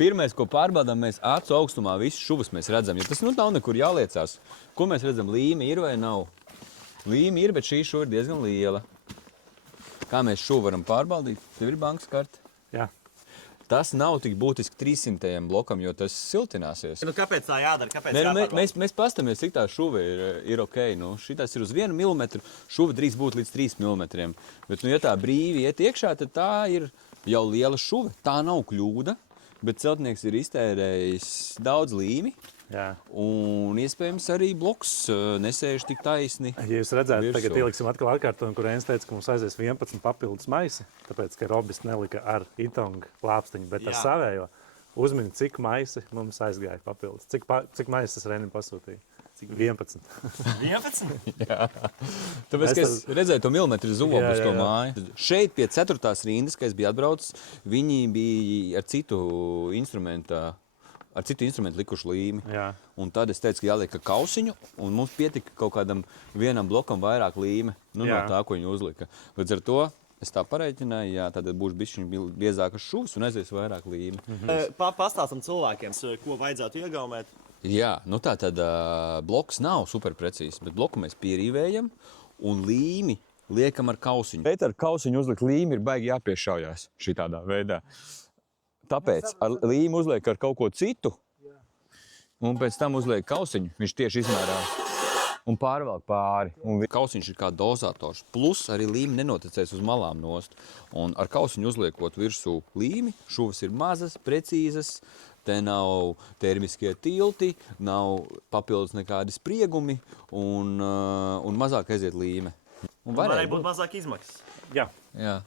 Pirmais, ko pārbaudām, mēs acu augstumā visu šuvas mēs redzam, jo tas nav nekur jāliecās. Ko mēs redzam, līme ir vai nav? Līme ir, bet šī šuva ir diezgan liela. Kā mēs šuvu varam pārbaudīt? Tev ir bankas karte? Jā. Tas nav tik būtiski 300. blokam, jo tas siltināsies. Nu, kāpēc tā jādara? Kāpēc Mēs pastamies, cik tā šuva ir ok. Nu, šitas ir uz 1 mm, šuva drīz būt līdz 3 mm. Bet, ja tā brīvi iet iekšā, tad tā ir jau liela šuva. Tā nav kļūda, bet celtnieks ir iztērējis daudz līmi. Jā. Un iespējams arī bloks nesēž tik taisni. Ja jūs redzētu, virsū. tagad ieliksim atkal atkārtojumu, kur Ēns teica, ka mums aizies 11 papildus maisi, tāpēc, ka Robis nelika ar itongu lāpstiņu, bet ar savējo. Uzmini, cik maisi mums aizgāja papildus. Cik maisi tas Renim pasūtīja? 11. 11? Jā. Tāpēc, ka es redzēju to milimetru zobu uz to māju. Šeit pie 4. rindas, kad es biju atbraucis, viņi bija ar citu instrumentu likuši līmi. Jā. Un tad es teicu, ka jāliek kausiņu, un mums pietika kaut kādam vienam blokam vairāk līme, no tā, ko viņi uzlika. Līdz ar to es tā pareiķināju, jā, tad būs bišķiņ biezākas šuvas un aizies vairāk līme. Pastāstam cilvēkiem, ko vajadzētu iegaumēt. Jā, nu tā tad bloks nav super precīzs, bet bloku mēs pierīvējam un līmi liekam ar kausiņu. Šeit ar kausiņu uzlikt līmi ir baigi jāpiešaujās šitādā veidā. Tāpēc ar līmi uzliek ar kaut ko citu, un pēc tam uzliek kausiņu, viņš tieši izmērās, un pārvelk pāri. Un kausiņš ir kā dozators, plus arī līmi nenoticēs uz malām nost. Un ar kausiņu uzliekot virsū līmi, šuvas ir mazas, precīzas, te nav termiskie tilti, nav papildus nekādi spriegumi, un mazāk aiziet līme. Un varēja būt mazāk izmaksas. Jā. Jā.